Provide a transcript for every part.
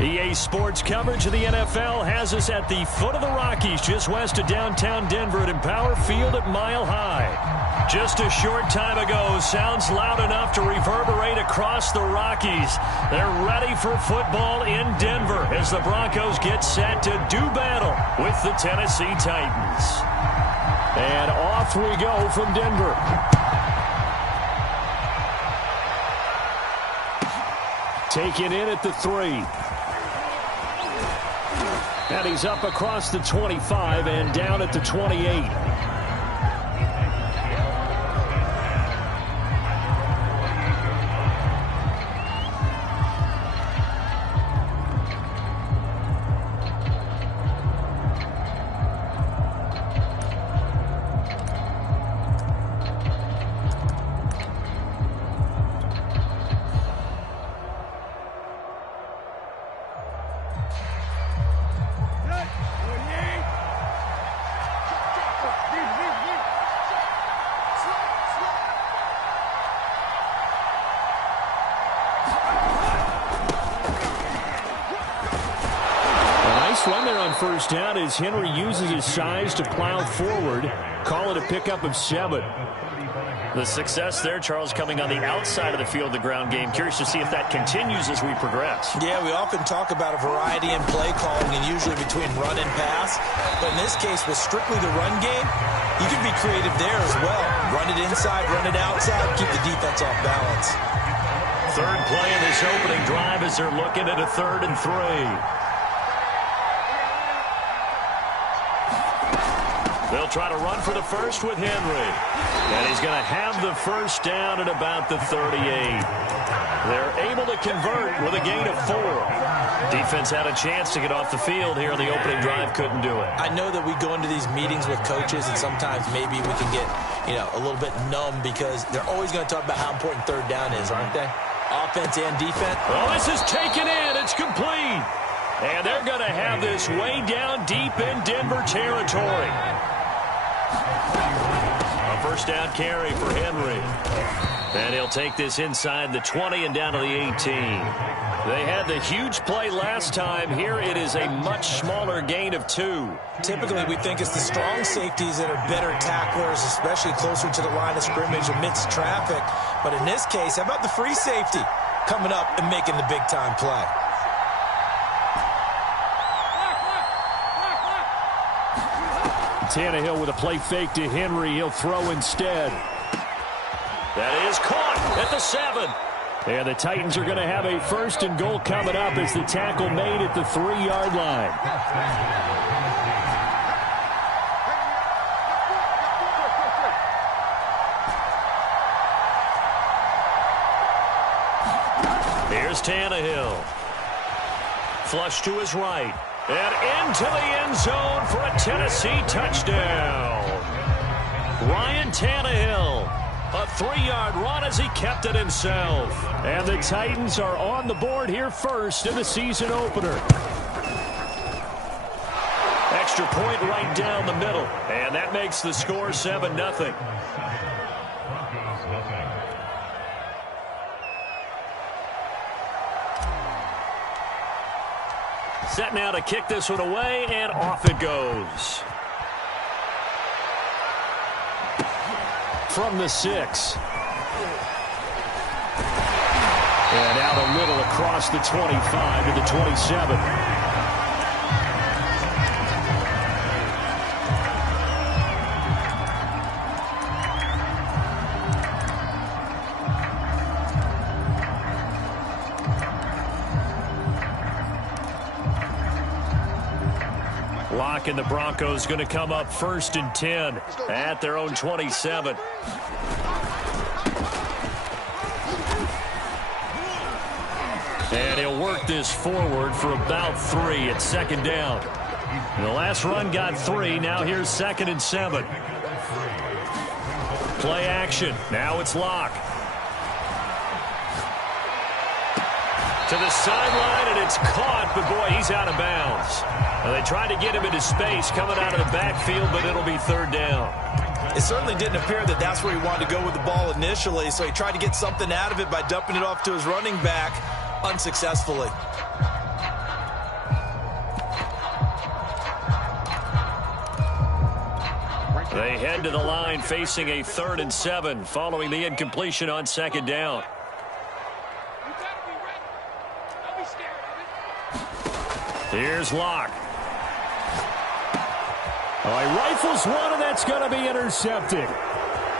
EA Sports coverage of the NFL has us at the foot of the Rockies, just west of downtown Denver at Empower Field at Mile High. Just a short time ago, sounds loud enough to reverberate across the Rockies. They're ready for football in Denver as the Broncos get set to do battle with the Tennessee Titans. And off we go from Denver. Taken in at the 3. And he's up across the 25 and down at the 28. Run there on first down as Henry uses his size to plow forward. Call it a pickup of 7. The success there, Charles, coming on the outside of the field, the ground game. Curious to see if that continues as we progress. Yeah, we often talk about a variety in play calling and usually between run and pass. But in this case, with strictly the run game, you can be creative there as well. Run it inside, run it outside, keep the defense off balance. Third play of this opening drive as they're looking at a 3rd and 3. They'll try to run for the first with Henry. And he's going to have the first down at about the 38. They're able to convert with a gain of 4. Defense had a chance to get off the field here on the opening drive. Couldn't do it. I know that we go into these meetings with coaches, and sometimes maybe we can get, a little bit numb because they're always going to talk about how important 3rd down is, aren't they? Offense and defense. Oh, this is taken in. It's complete. And they're going to have this way down deep in Denver territory. A first down carry for Henry. And he'll take this inside the 20 and down to the 18. They had the huge play last time. Here it is a much smaller gain of 2. Typically, we think it's the strong safeties that are better tacklers, especially closer to the line of scrimmage amidst traffic. But in this case, how about the free safety coming up and making the big-time play? Tannehill with a play fake to Henry. He'll throw instead. That is caught at the 7. And the Titans are going to have a 1st and goal coming up as the tackle made at the 3-yard line. Here's Tannehill. Flush to his right. And into the end zone for a Tennessee touchdown. Ryan Tannehill, a 3-yard run as he kept it himself. And the Titans are on the board here first in the season opener. Extra point right down the middle. And that makes the score 7-0. Set now to kick this one away, and off it goes. From the 6. And out a little across the 25 to the 27. Lock and the Broncos going to come up 1st and 10 at their own 27. And he'll work this forward for about 3 at 2nd down. The last run got 3. Now here's 2nd and 7. Play action. Now it's Lock. To the sideline, and it's caught, but boy, he's out of bounds. Well, they tried to get him into space coming out of the backfield, but it'll be 3rd down. It certainly didn't appear that that's where he wanted to go with the ball initially, so he tried to get something out of it by dumping it off to his running back unsuccessfully. They head to the line facing a 3rd and 7 following the incompletion on 2nd down. Here's Locke. Oh, he rifles one, and that's going to be intercepted.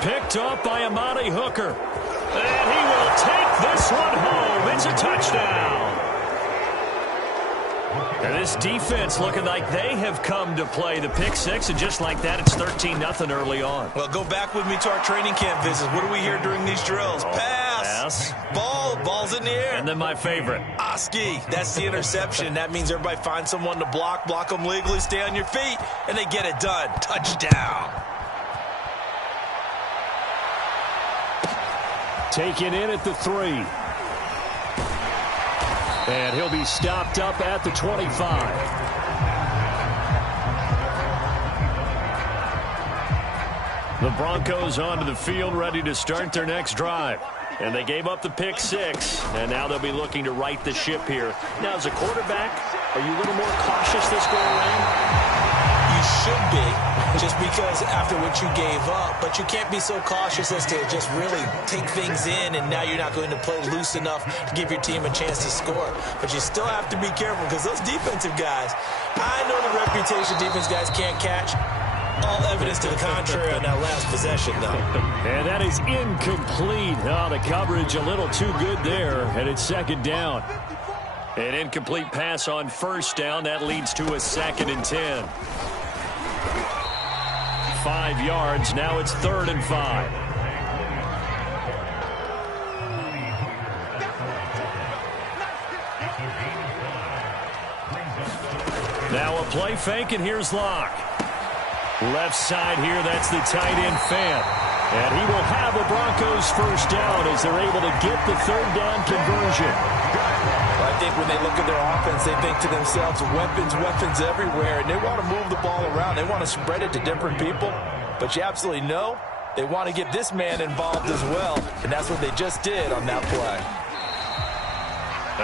Picked up by Amani Hooker. And he will take this one home. It's a touchdown. And this defense looking like they have come to play the pick six, and just like that, it's 13-0 early on. Well, go back with me to our training camp visits. What do we hear during these drills? Pass. Ball's in the air. And then my favorite. Oski. That's the interception. That means everybody finds someone to block them legally, stay on your feet, and they get it done. Touchdown. Taken in at the 3. And he'll be stopped up at the 25. The Broncos onto the field, ready to start their next drive. And they gave up the pick 6, and now they'll be looking to right the ship here. Now, as a quarterback, are you a little more cautious this go around? You should be, just because after what you gave up. But you can't be so cautious as to just really take things in, and now you're not going to play loose enough to give your team a chance to score. But you still have to be careful, because those defensive guys, I know the reputation defense guys can't catch. All evidence to the contrary on that last possession, though. And that is incomplete. Oh, the coverage a little too good there, and it's 2nd down. An incomplete pass on 1st down. That leads to a 2nd and 10. 5 yards. Now it's 3rd and 5. Now a play fake, and here's Locke. Left side here, that's the tight end Fant. And he will have the Broncos 1st down as they're able to get the 3rd down conversion. I think when they look at their offense, they think to themselves, weapons everywhere, and they want to move the ball around. They want to spread it to different people. But you absolutely know they want to get this man involved as well, and that's what they just did on that play.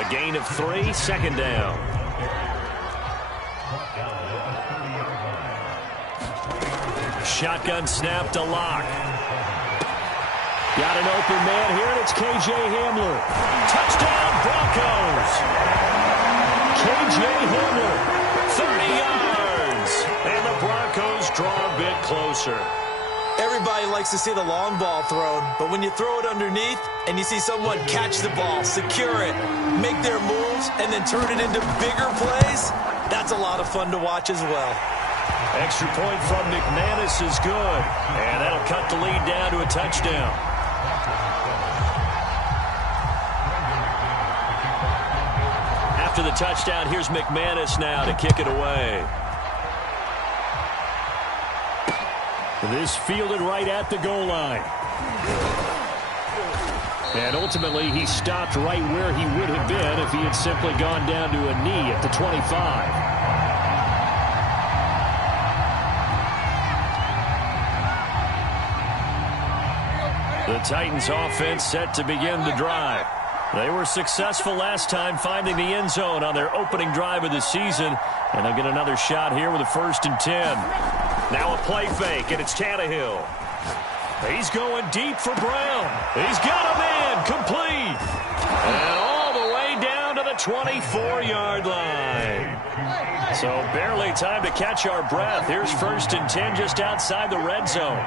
A gain of 3, 2nd down. Shotgun snap to Locke. Got an open man here, and it's K.J. Hamler. Touchdown, Broncos. K.J. Hamler, 30 yards. And the Broncos draw a bit closer. Everybody likes to see the long ball thrown, but when you throw it underneath and you see someone catch the ball, secure it, make their moves, and then turn it into bigger plays, that's a lot of fun to watch as well. Extra point from McManus is good. And that'll cut the lead down to a touchdown. After the touchdown, here's McManus now to kick it away. This fielded right at the goal line. And ultimately, he stopped right where he would have been if he had simply gone down to a knee at the 25. The Titans offense set to begin the drive. They were successful last time finding the end zone on their opening drive of the season. And they'll get another shot here with a 1st and 10. Now a play fake, and it's Tannehill. He's going deep for Brown. He's got a man complete. And all the way down to the 24-yard line. So barely time to catch our breath. Here's 1st and 10 just outside the red zone.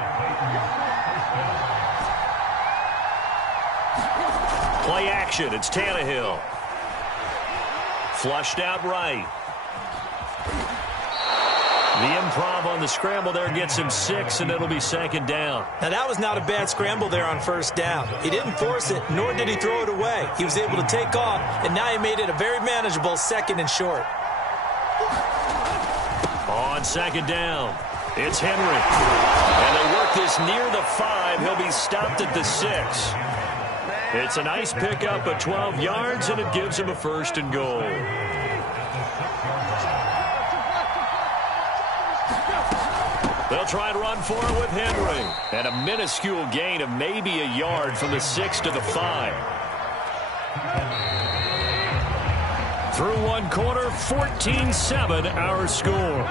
Play action, it's Tannehill. Flushed out right. The improv on the scramble there gets him 6, and it'll be 2nd down. Now, that was not a bad scramble there on 1st down. He didn't force it, nor did he throw it away. He was able to take off, and now he made it a very manageable 2nd and short. On 2nd down, it's Henry. And they work this near the 5. He'll be stopped at the 6. It's a nice pickup of 12 yards, and it gives him a 1st and goal. They'll try and run for it with Henry. And a minuscule gain of maybe a yard from the 6 to the 5. Through one quarter, 14-7 our score.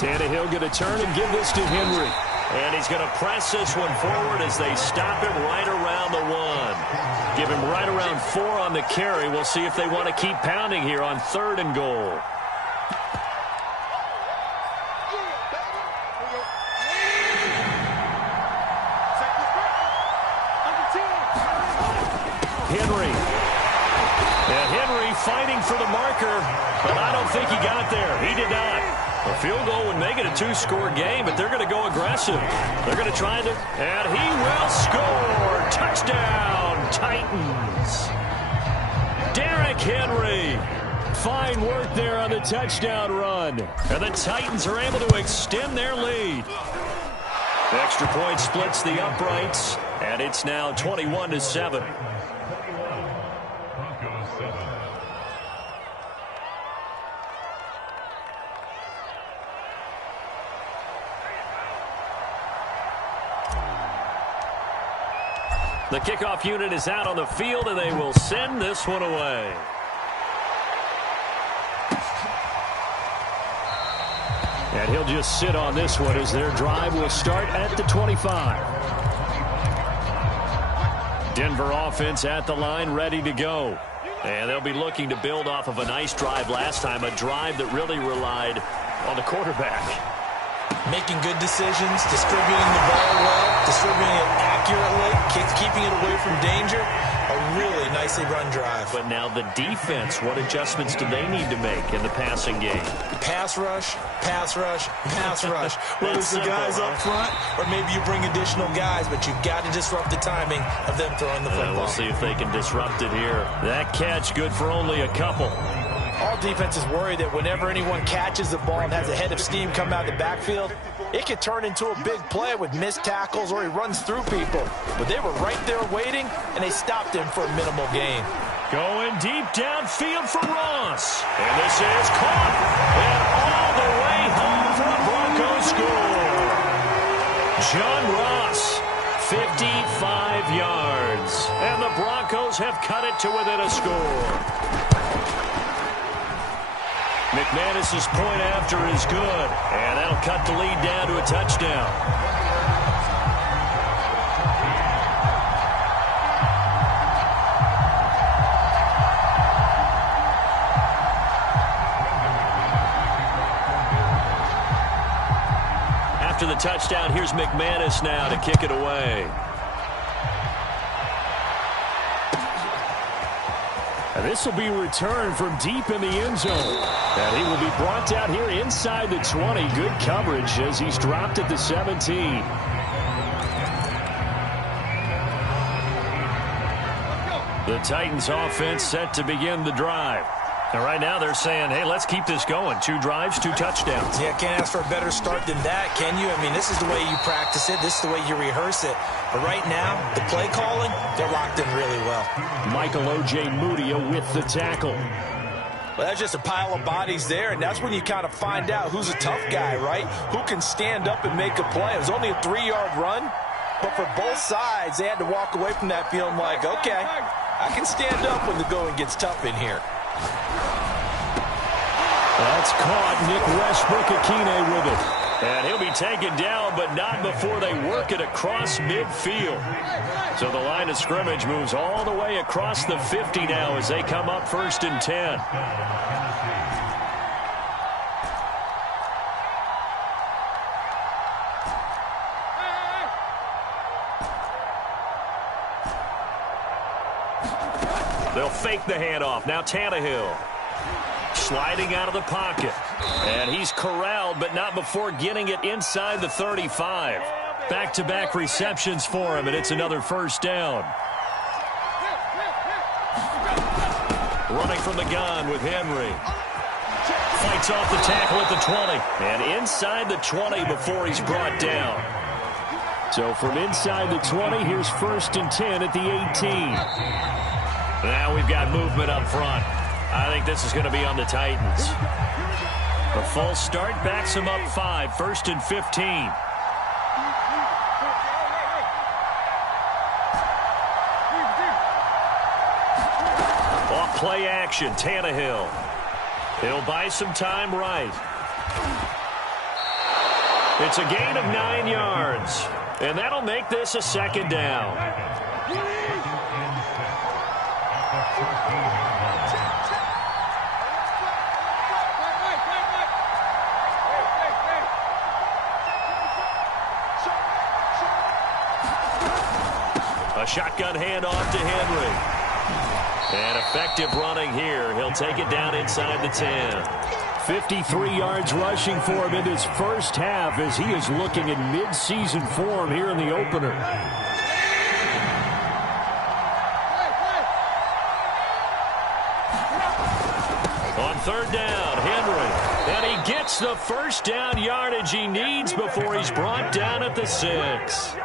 Tannehill going to turn and give this to Henry. And he's going to press this one forward as they stop him right around the 1. Give him right around 4 on the carry. We'll see if they want to keep pounding here on 3rd and goal. Henry. And Henry fighting for the marker, but I don't think he got there. He did not. A field goal would make it a 2-score game, but they're going to go aggressive. They're going to try to, and he will score. Touchdown, Titans. Derrick Henry. Fine work there on the touchdown run. And the Titans are able to extend their lead. The extra point splits the uprights, and it's now 21-7. The kickoff unit is out on the field, and they will send this one away. And he'll just sit on this one as their drive will start at the 25. Denver offense at the line, ready to go. And they'll be looking to build off of a nice drive last time, a drive that really relied on the quarterback. Making good decisions, distributing the ball well, distributing it accurately, keeping it away from danger. A really nicely run drive. But now the defense, what adjustments do they need to make in the passing game? Pass rush, pass rush, pass rush. Whether it's the guys up front or maybe you bring additional guys, but you've got to disrupt the timing of them throwing the football. We'll see if they can disrupt it here. That catch good for only a couple. All defenses worry that whenever anyone catches the ball and has a head of steam come out of the backfield, it could turn into a big play with missed tackles or he runs through people. But they were right there waiting, and they stopped him for a minimal gain. Going deep downfield for Ross. And this is caught. And all the way home for a Broncos score. John Ross, 55 yards. And the Broncos have cut it to within a score. McManus's point after is good, and that'll cut the lead down to a touchdown. After the touchdown, here's McManus now to kick it away. And this will be returned from deep in the end zone. And he will be brought down here inside the 20. Good coverage as he's dropped at the 17. The Titans offense set to begin the drive. And right now they're saying, hey, let's keep this going. 2 drives, 2 touchdowns. Yeah, can't ask for a better start than that, can you? I mean, this is the way you practice it. This is the way you rehearse it. But right now, the play calling, they're locked in really well. Michael O.J. Mudia with the tackle. Well, that's just a pile of bodies there, and that's when you kind of find out who's a tough guy, right? Who can stand up and make a play. It was only a 3-yard run, but for both sides, they had to walk away from that feeling like, okay, I can stand up when the going gets tough in here. That's caught. Nick Westbrook-Akine with it. And he'll be taken down, but not before they work it across midfield. So the line of scrimmage moves all the way across the 50 now as they come up 1st and 10. They'll fake the handoff. Now Tannehill. Sliding out of the pocket. And he's corralled, but not before getting it inside the 35. Back-to-back receptions for him, and it's another 1st down. Running from the gun with Henry. Fights off the tackle at the 20. And inside the 20 before he's brought down. So from inside the 20, here's 1st and 10 at the 18. Now we've got movement up front. I think this is going to be on the Titans. A false start backs them up 5, 1st and 15. Off play action, Tannehill. He'll buy some time right. It's a gain of 9 yards, and that'll make this a second down. A shotgun handoff to Henry. And effective running here. He'll take it down inside the 10. 53 yards rushing for him in his first half as he is looking in mid-season form here in the opener. On third down, Henry. And he gets the first down yardage he needs before he's brought down at the 6.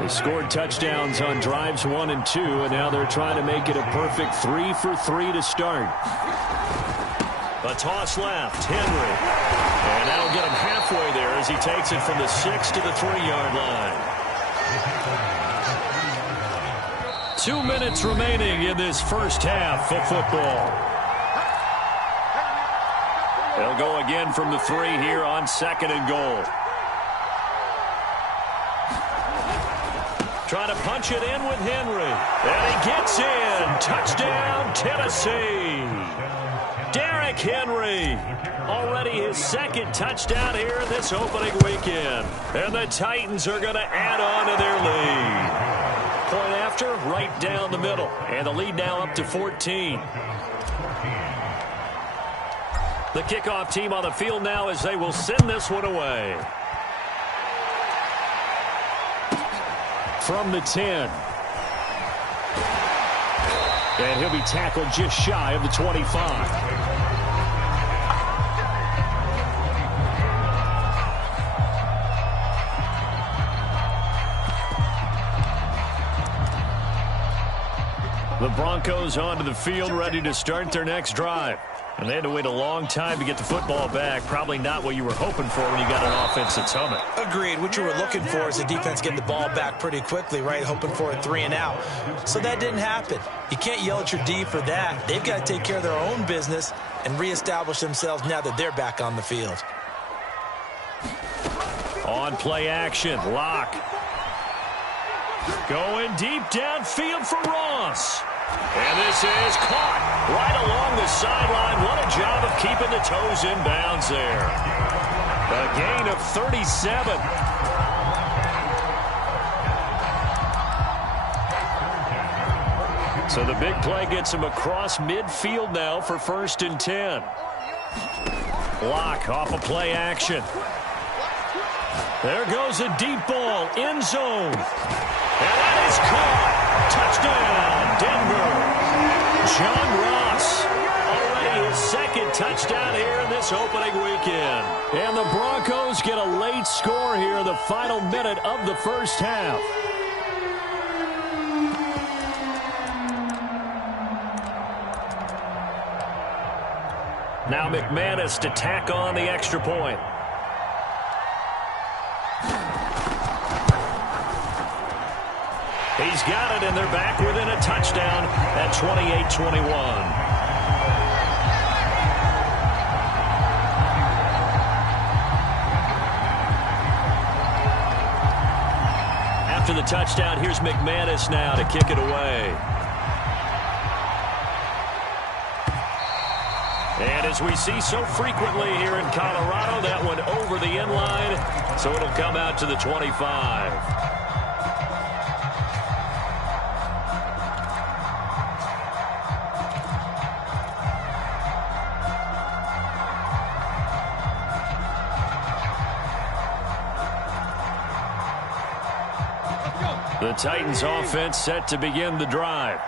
They scored touchdowns on drives 1 and 2, and now they're trying to make it a perfect 3 for 3 to start. A toss left, Henry. And that'll get him halfway there as he takes it from the 6 to the 3-yard line. 2 minutes remaining in this first half of football. They'll go again from the 3 here on 2nd and goal. Trying to punch it in with Henry. And he gets in. Touchdown, Tennessee. Derrick Henry. Already his second touchdown here in this opening weekend. And the Titans are going to add on to their lead. Point after, right down the middle. And the lead now up to 14. The kickoff team on the field now as they will send this one away. From the 10. And he'll be tackled just shy of the 25. The Broncos onto the field, ready to start their next drive. And they had to wait a long time to get the football back. Probably not what you were hoping for when you got an offense that's humming. Agreed. What you were looking for is the defense getting the ball back pretty quickly, right? Hoping for a 3 and out. So that didn't happen. You can't yell at your D for that. They've got to take care of their own business and reestablish themselves now that they're back on the field. On play action, Locke. Going deep downfield for Ross. And this is caught right along the sideline. What a job of keeping the toes in bounds there. A gain of 37. So the big play gets him across midfield now for 1st and 10. Locke off of play action. There goes a deep ball, end zone. And that is caught. Touchdown, Denver. John Ross, already his second touchdown here in this opening weekend. And the Broncos get a late score here in the final minute of the first half. Now McManus to tack on the extra point. He's got it, and they're back within a touchdown at 28-21. After the touchdown, here's McManus now to kick it away. And as we see so frequently here in Colorado, that one over the end line, so it'll come out to the 25. The Titans offense set to begin the drive.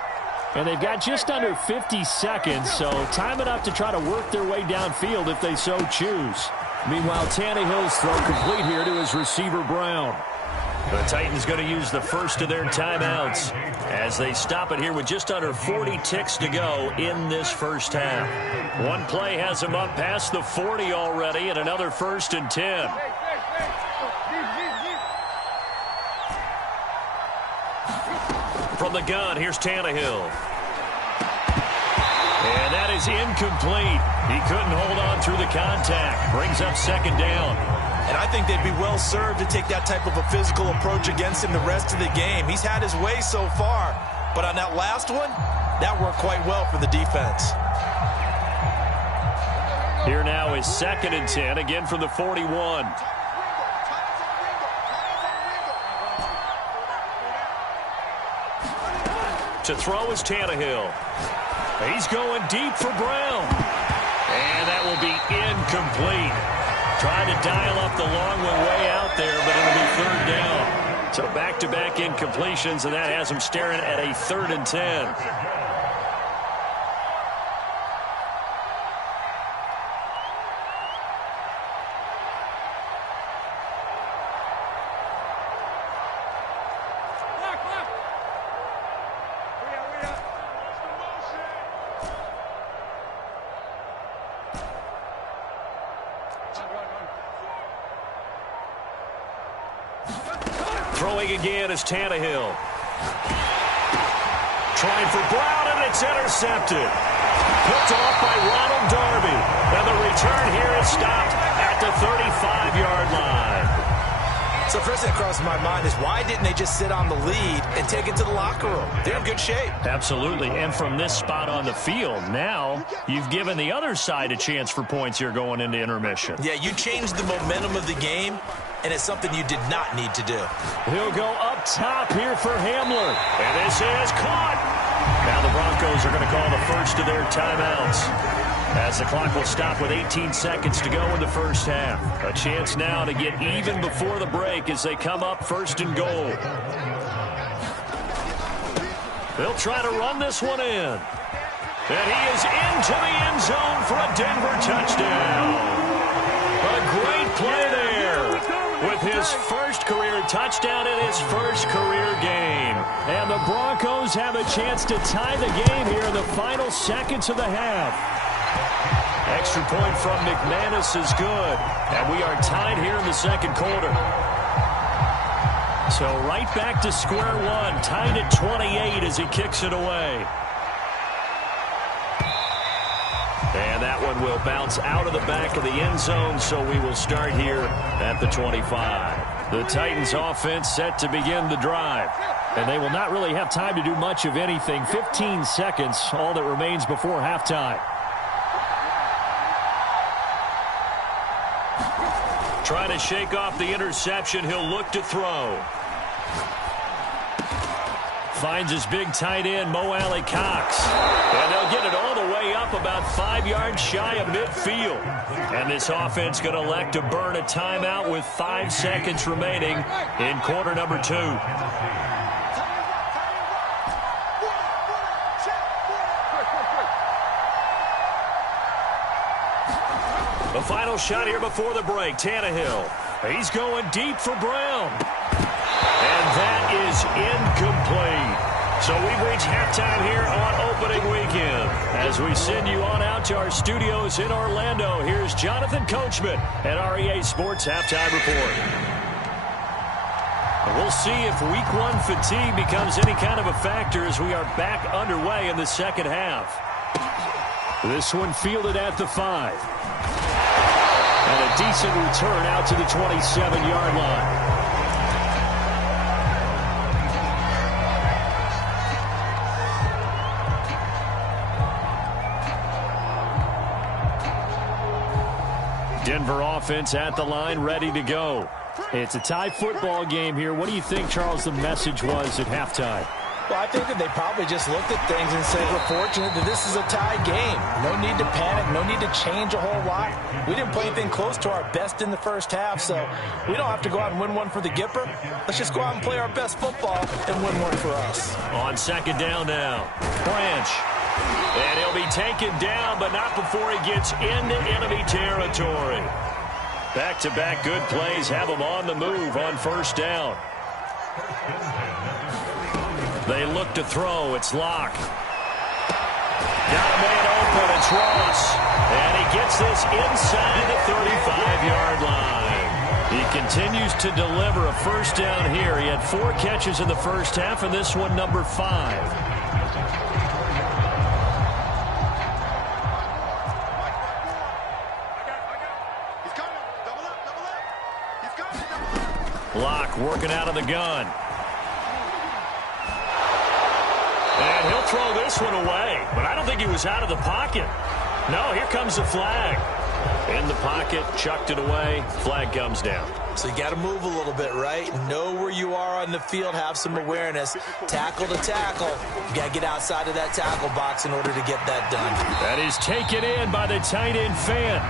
And they've got just under 50 seconds, so time enough to try to work their way downfield if they so choose. Meanwhile, Tannehill's throw complete here to his receiver, Brown. The Titans going to use the first of their timeouts as they stop it here with just under 40 ticks to go in this first half. One play has them up past the 40 already, and another 1st and 10. From the gun, here's Tannehill. And that is incomplete. He couldn't hold on through the contact. Brings up second down. And I think they'd be well served to take that type of a physical approach against him the rest of the game. He's had his way so far, but on that last one, that worked quite well for the defense. Here now is 2nd and 10, again from the 41. To throw is Tannehill. He's going deep for Brown. And that will be incomplete. Trying to dial up the long one way out there, but it'll be 3rd down. So back-to-back incompletions, and that has him staring at a 3rd and 10. Throwing again is Tannehill. Trying for Brown, and it's intercepted. Picked off by Ronald Darby. And the return here is stopped at the 35-yard line. So first thing that crosses my mind is why didn't they just sit on the lead and take it to the locker room? They're in good shape. Absolutely. And from this spot on the field, now you've given the other side a chance for points here going into intermission. Yeah, you changed the momentum of the game, and it's something you did not need to do. He'll go up top here for Hamler. And this is caught. Now the Broncos are going to call the first of their timeouts, as the clock will stop with 18 seconds to go in the first half. A chance now to get even before the break as they come up 1st and goal. They'll try to run this one in. And he is into the end zone for a Denver touchdown. A great play there with his first career touchdown in his first career game. And the Broncos have a chance to tie the game here in the final seconds of the half. Extra point from McManus is good. And we are tied here in the 2nd quarter. So right back to square one. Tied at 28 as he kicks it away. And that one will bounce out of the back of the end zone, so we will start here at the 25. The Titans offense set to begin the drive. And they will not really have time to do much of anything. 15 seconds, all that remains before halftime. Trying to shake off the interception. He'll look to throw. Finds his big tight end, Mo Alley-Cox. And they'll get it all the way up about 5 yards shy of midfield. And this offense going to elect to burn a timeout with 5 seconds remaining in quarter number 2. The final shot here before the break, Tannehill. He's going deep for Brown. And that is incomplete. So we've reached halftime here on opening weekend. As we send you on out to our studios in Orlando, here's Jonathan Coachman at REA Sports Halftime Report. We'll see if week 1 fatigue becomes any kind of a factor as we are back underway in the second half. This one fielded at the 5. And a decent return out to the 27-yard line. Denver offense at the line, ready to go. It's a tie football game here. What do you think, Charles, the message was at halftime? Well, I think that they probably just looked at things and said, we're fortunate that this is a tie game. No need to panic, no need to change a whole lot. We didn't play anything close to our best in the first half, so we don't have to go out and win one for the Gipper. Let's just go out and play our best football and win one for us. On 2nd down now, Branch. And he'll be taken down, but not before he gets into enemy territory. Back-to-back good plays have him on the move on 1st down. They look to throw. It's Locke. Got a man open. It's Ross. And he gets this inside the 35-yard line. He continues to deliver a 1st down here. He had 4 catches in the first half, and this one number 5. Locke working out of the gun. And he'll throw this one away, but I don't think he was out of the pocket. No, here comes the flag. In the pocket, chucked it away, flag comes down. So you got to move a little bit, right? Know where you are on the field, have some awareness. Tackle to tackle. You got to get outside of that tackle box in order to get that done. That is taken in by the tight end Fant.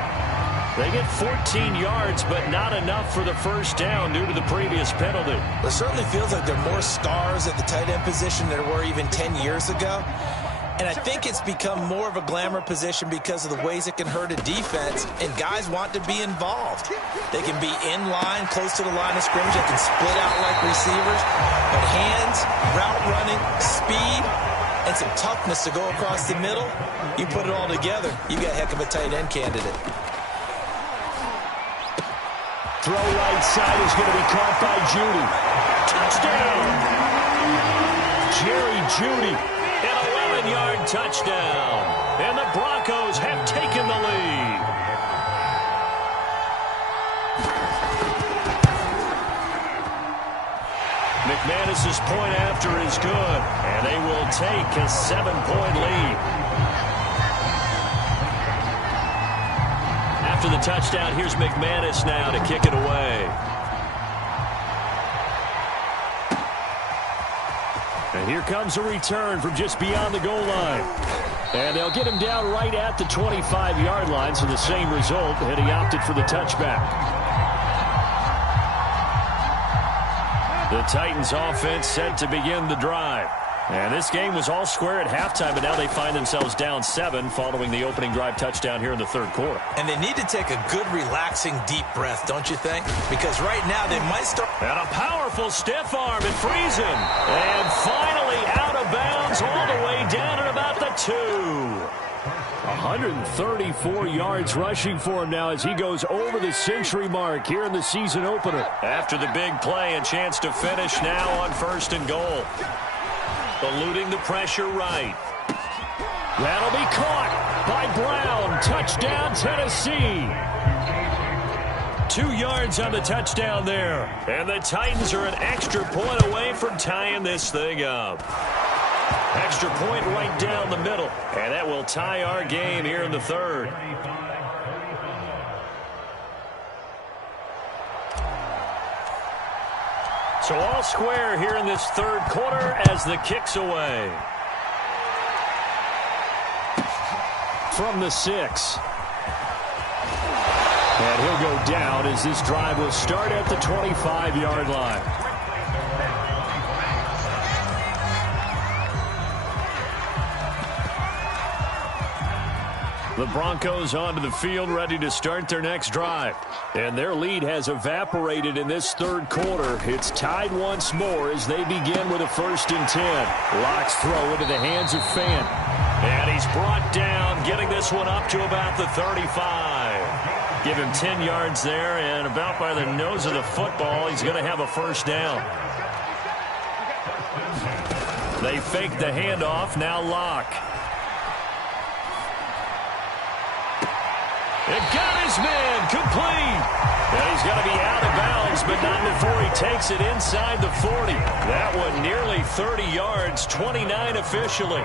They get 14 yards, but not enough for the first down due to the previous penalty. It certainly feels like there are more stars at the tight end position than there were even 10 years ago. And I think it's become more of a glamour position because of the ways it can hurt a defense, and guys want to be involved. They can be in line, close to the line of scrimmage. They can split out like receivers. But hands, route running, speed, and some toughness to go across the middle, you put it all together, you got a heck of a tight end candidate. Throw right side is going to be caught by Jeudy. Touchdown! Jerry Jeudy. An 11-yard touchdown. And the Broncos have taken the lead. McManus's point after is good. And they will take a 7-point lead. After the touchdown, here's McManus now to kick it away. And here comes a return from just beyond the goal line. And they'll get him down right at the 25-yard line, so the same result, and he opted for the touchback. The Titans offense set to begin the drive. And this game was all square at halftime, but now they find themselves down 7 following the opening drive touchdown here in the third quarter. And they need to take a good, relaxing, deep breath, don't you think? Because right now they might start... And a powerful stiff arm, it frees him. And finally out of bounds all the way down at about the 2. 134 yards rushing for him now as he goes over the century mark here in the season opener. After the big play, a chance to finish now on 1st and goal. Eluding the pressure right. That'll be caught by Brown. Touchdown, Tennessee. 2 yards on the touchdown there. And the Titans are an extra point away from tying this thing up. Extra point right down the middle. And that will tie our game here in the third. So all square here in this third quarter as the kick's away. From the 6. And he'll go down as this drive will start at the 25-yard line. The Broncos onto the field ready to start their next drive. And their lead has evaporated in this third quarter. It's tied once more as they begin with a 1st and 10. Locke's throw into the hands of Fant. And he's brought down, getting this one up to about the 35. Give him 10 yards there, and about by the nose of the football, he's going to have a 1st down. They fake the handoff, now Locke. It got his man, complete. And he's going to be out of bounds, but not before he takes it inside the 40. That one nearly 30 yards, 29 officially.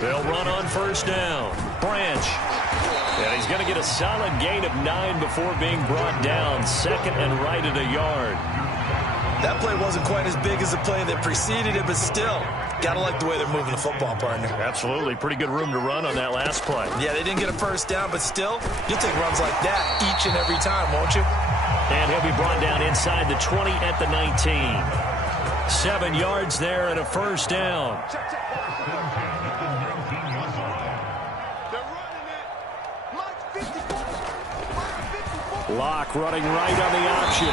They'll run on 1st down. Branch. And he's going to get a solid gain of 9 before being brought down. 2nd and right at a yard. That play wasn't quite as big as the play that preceded it, but still, got to like the way they're moving the football, partner. Absolutely. Pretty good room to run on that last play. Yeah, they didn't get a 1st down, but still, you'll take runs like that each and every time, won't you? And he'll be brought down inside the 20 at the 19. 7 yards there and a 1st down. Locke running right on the option.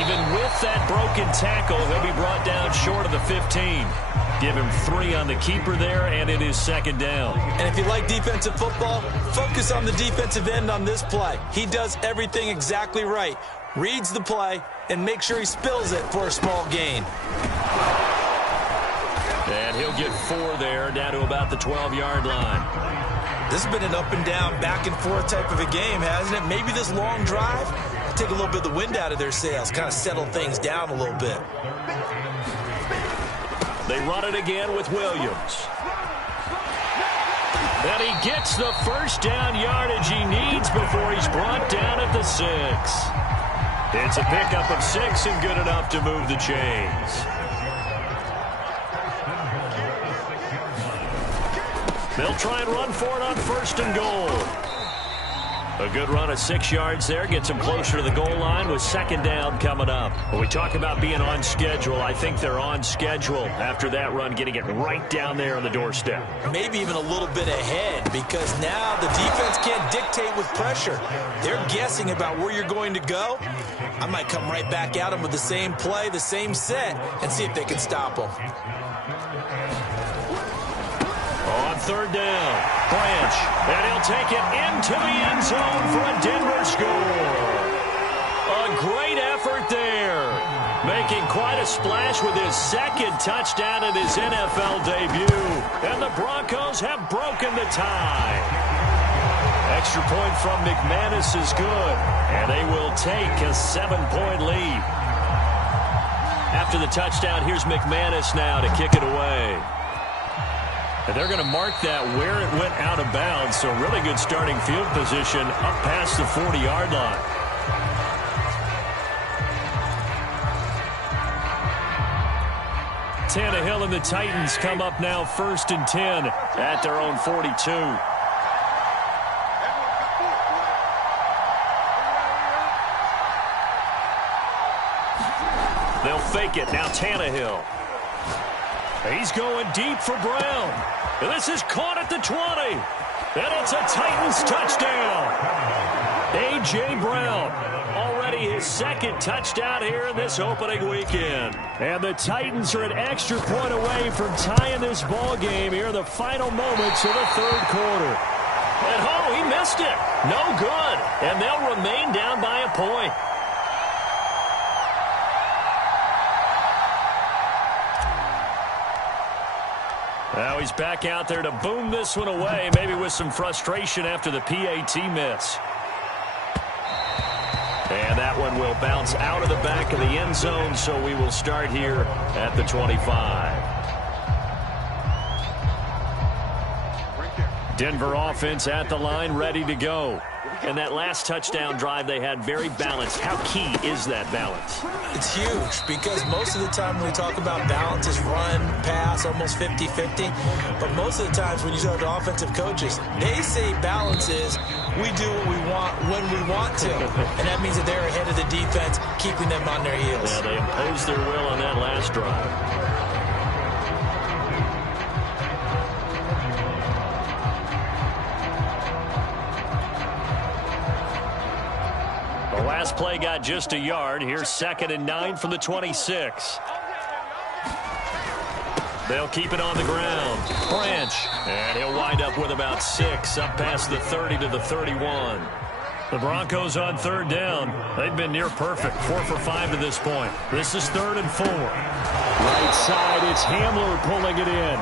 Even with that broken tackle, he'll be brought down short of the 15. Give him 3 on the keeper there, and it is 2nd down. And if you like defensive football, focus on the defensive end on this play. He does everything exactly right. Reads the play, and make sure he spills it for a small gain. And he'll get 4 there, down to about the 12-yard line. This has been an up and down, back and forth type of a game, hasn't it? Maybe this long drive will take a little bit of the wind out of their sails, kind of settle things down a little bit. They run it again with Williams. And he gets the first down yardage he needs before he's brought down at the 6. It's a pickup of 6 and good enough to move the chains. They'll try and run for it on 1st and goal. A good run of 6 yards there gets them closer to the goal line with 2nd down coming up. When we talk about being on schedule, I think they're on schedule after that run, getting it right down there on the doorstep. Maybe even a little bit ahead, because now the defense can't dictate with pressure. They're guessing about where you're going to go. I might come right back at them with the same play, the same set, and see if they can stop them. On 3rd down, Branch, and he'll take it into the end zone for a Denver score. A great effort there, making quite a splash with his 2nd touchdown in his NFL debut. And the Broncos have broken the tie. Extra point from McManus is good, and they will take a 7-point lead. After the touchdown, here's McManus now to kick it away. And they're going to mark that where it went out of bounds, so really good starting field position up past the 40-yard line. Tannehill and the Titans come up now 1st and 10 at their own 42. They'll fake it. Now Tannehill. He's going deep for Brown. And this is caught at the 20. And it's a Titans touchdown. A.J. Brown, already his 2nd touchdown here in this opening weekend. And the Titans are an extra point away from tying this ball game here in the final moments of the 3rd quarter. And oh, he missed it. No good. And they'll remain down by a point. Now he's back out there to boom this one away, maybe with some frustration after the PAT miss. And that one will bounce out of the back of the end zone, so we will start here at the 25. Denver offense at the line, ready to go. And that last touchdown drive they had, very balanced. How key is that balance? It's huge, because most of the time when we talk about balance, it's run, pass, almost 50-50. But most of the times when you talk to offensive coaches, they say balance is we do what we want when we want to. And that means that they're ahead of the defense, keeping them on their heels. Yeah, they imposed their will on that last drive. The last play got just a yard. Here's 2nd and 9 from the 26. They'll keep it on the ground. Branch. And he'll wind up with about 6 up past the 30 to the 31. The Broncos on 3rd down. They've been near perfect. 4 for 5 to this point. This is 3rd and 4. Right side, it's Hamler pulling it in.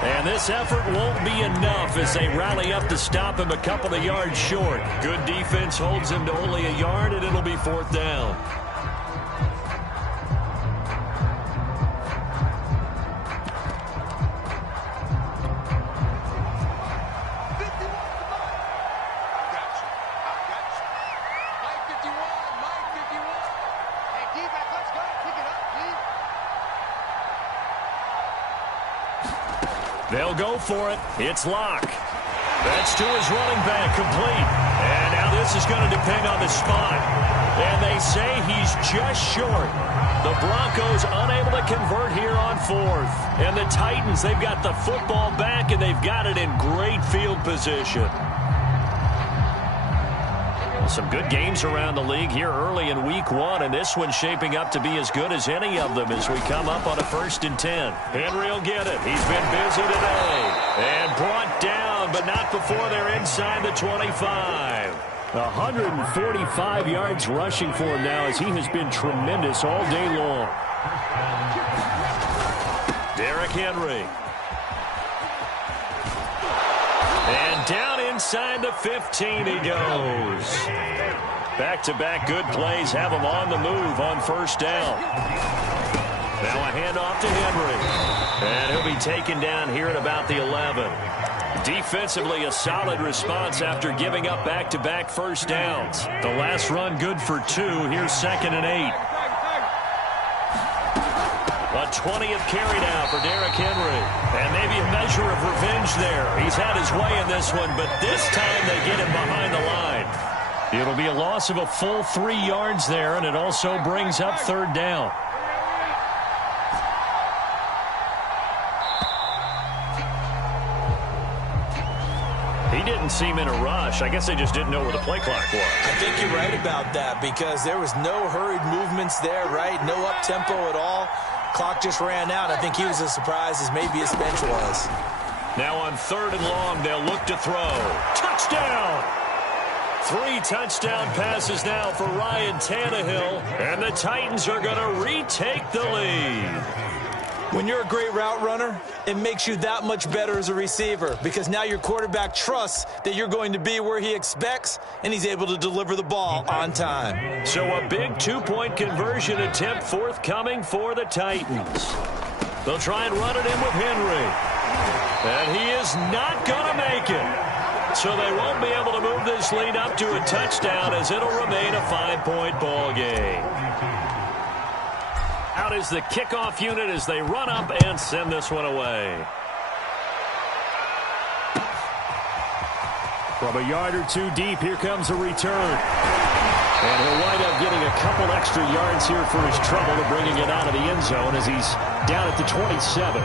And this effort won't be enough as they rally up to stop him a couple of yards short. Good defense holds him to only a yard, and it'll be 4th down. They'll go for it. It's Locke. That's to his running back, complete. And now this is going to depend on the spot. And they say he's just short. The Broncos unable to convert here on 4th. And the Titans, they've got the football back, and they've got it in great field position. Some good games around the league here early in week 1, and this one's shaping up to be as good as any of them as we come up on a 1st and 10. Henry will get it. He's been busy today. And brought down, but not before they're inside the 25. 145 yards rushing for him now, as he has been tremendous all day long. Derrick Henry. And down inside the 15 he goes. Back-to-back good plays have him on the move on first down. Now a handoff to Henry. And he'll be taken down here at about the 11. Defensively, a solid response after giving up back-to-back first downs. The last run good for 2. Here's 2nd and 8. A 20th carry now for Derrick Henry. And maybe a measure of revenge there. He's had his way in this one, but this time they get him behind the line. It'll be a loss of a full 3 yards there, and it also brings up 3rd down. He didn't seem in a rush. I guess they just didn't know where the play clock was. I think you're right about that because there was no hurried movements there, right? No up-tempo at all. Clock just ran out. I think he was as surprised as maybe his bench was. Now on 3rd and long, they'll look to throw. Touchdown! 3 touchdown passes now for Ryan Tannehill, and the Titans are going to retake the lead. When you're a great route runner, it makes you that much better as a receiver because now your quarterback trusts that you're going to be where he expects, and he's able to deliver the ball on time. So a big 2-point conversion attempt forthcoming for the Titans. They'll try and run it in with Henry. And he is not going to make it. So they won't be able to move this lead up to a touchdown as it'll remain a 5-point ball game. Out is the kickoff unit as they run up and send this one away. From a yard or 2 deep, here comes a return. And he'll wind up getting a couple extra yards here for his trouble to bringing it out of the end zone as he's down at the 27.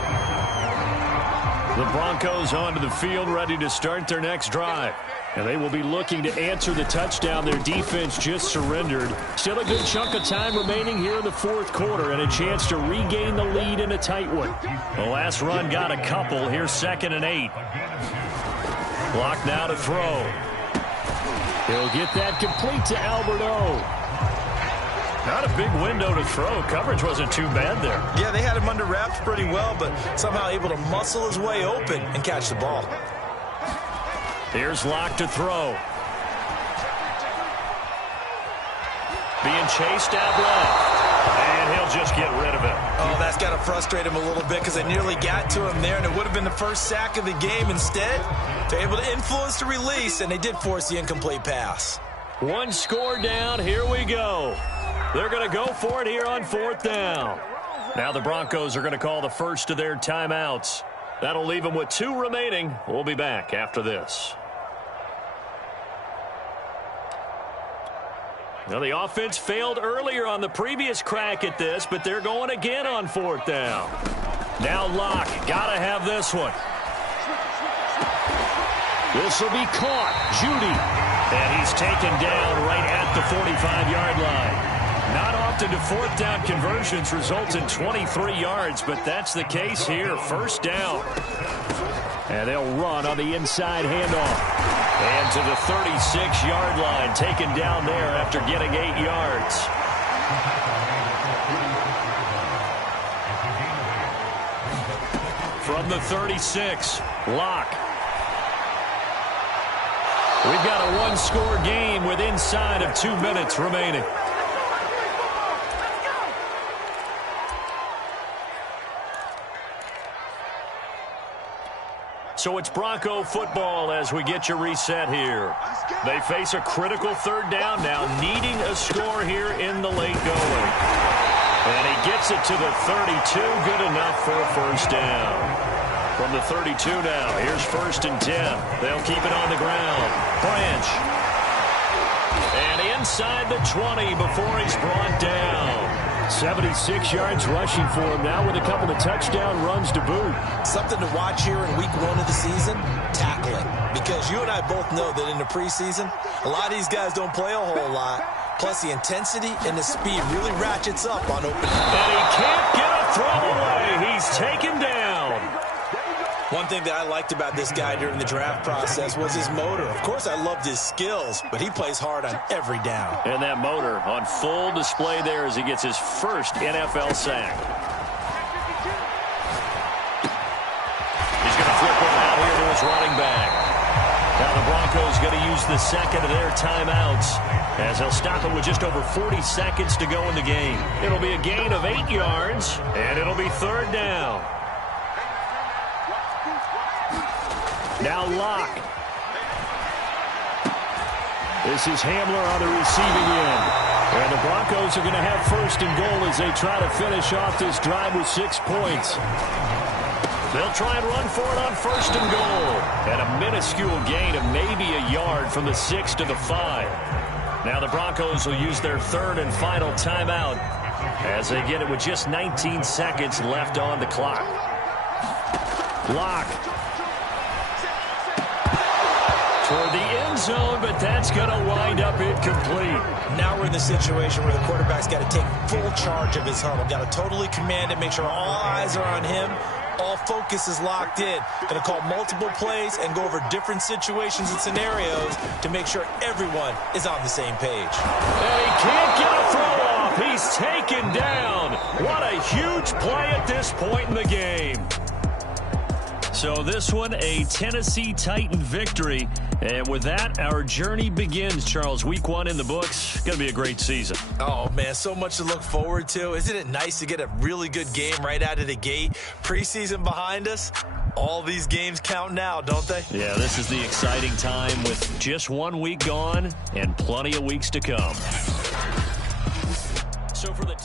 The Broncos onto the field ready to start their next drive. And they will be looking to answer the touchdown their defense just surrendered. Still a good chunk of time remaining here in the 4th quarter and a chance to regain the lead in a tight one. The last run got a couple. Here's 2nd and 8. Clock now to throw. He'll get that complete to Albert O. Not a big window to throw. Coverage wasn't too bad there. Yeah, they had him under wraps pretty well, but somehow able to muscle his way open and catch the ball. Here's Locke to throw. Being chased out left. And he'll just get rid of it. Oh, that's got to frustrate him a little bit because they nearly got to him there, and it would have been the first sack of the game. Instead, they're able to influence the release, and they did force the incomplete pass. 1 score down. Here we go. They're going to go for it here on 4th down. Now the Broncos are going to call the first of their timeouts. That'll leave them with 2 remaining. We'll be back after this. Now, the offense failed earlier on the previous crack at this, but they're going again on 4th down. Now Locke, got to have this one. This will be caught. Judy. And he's taken down right at the 45-yard line. Not often do 4th down conversions result in 23 yards, but that's the case here. 1st down. And they'll run on the inside handoff. And to the 36-yard line, taken down there after getting 8 yards. From the 36, Locke. We've got a 1-score game with inside of 2 minutes remaining. So it's Bronco football as we get you reset here. They face a critical 3rd down now, needing a score here in the late going. And he gets it to the 32, good enough for a 1st down. From the 32 now, here's 1st and 10. They'll keep it on the ground. Branch. And inside the 20 before he's brought down. 76 yards rushing for him now with a couple of touchdown runs to boot. Something to watch here in week 1 of the season, tackling. Because you and I both know that in the preseason, a lot of these guys don't play a whole lot. Plus the intensity and the speed really ratchets up on opening. And he can't get a throw away. He's taken down. One thing that I liked about this guy during the draft process was his motor. Of course, I loved his skills, but he plays hard on every down. And that motor on full display there as he gets his first NFL sack. He's going to flip one out here to his running back. Now the Broncos going to use the second of their timeouts as they'll stop it with just over 40 seconds to go in the game. It'll be a gain of 8 yards, and it'll be third down. Now Locke. This is Hamler on the receiving end. And the Broncos are going to have first and goal as they try to finish off this drive with 6 points. They'll try and run for it on first and goal. And a minuscule gain of maybe a yard from the 6 to the 5. Now the Broncos will use their third and final timeout as they get it with just 19 seconds left on the clock. Locke. Toward the end zone, but that's going to wind up incomplete. Now we're in the situation where the quarterback's got to take full charge of his huddle. Got to totally command it, make sure all eyes are on him. All focus is locked in. Going to call multiple plays and go over different situations and scenarios to make sure everyone is on the same page. And he can't get a throw off. He's taken down. What a huge play at this point in the game. So this one, a Tennessee Titan victory. And with that, our journey begins, Charles. Week 1 in the books. Going to be a great season. Oh, man, so much to look forward to. Isn't it nice to get a really good game right out of the gate? Preseason behind us. All these games count now, don't they? Yeah, this is the exciting time with just 1 week gone and plenty of weeks to come. So for the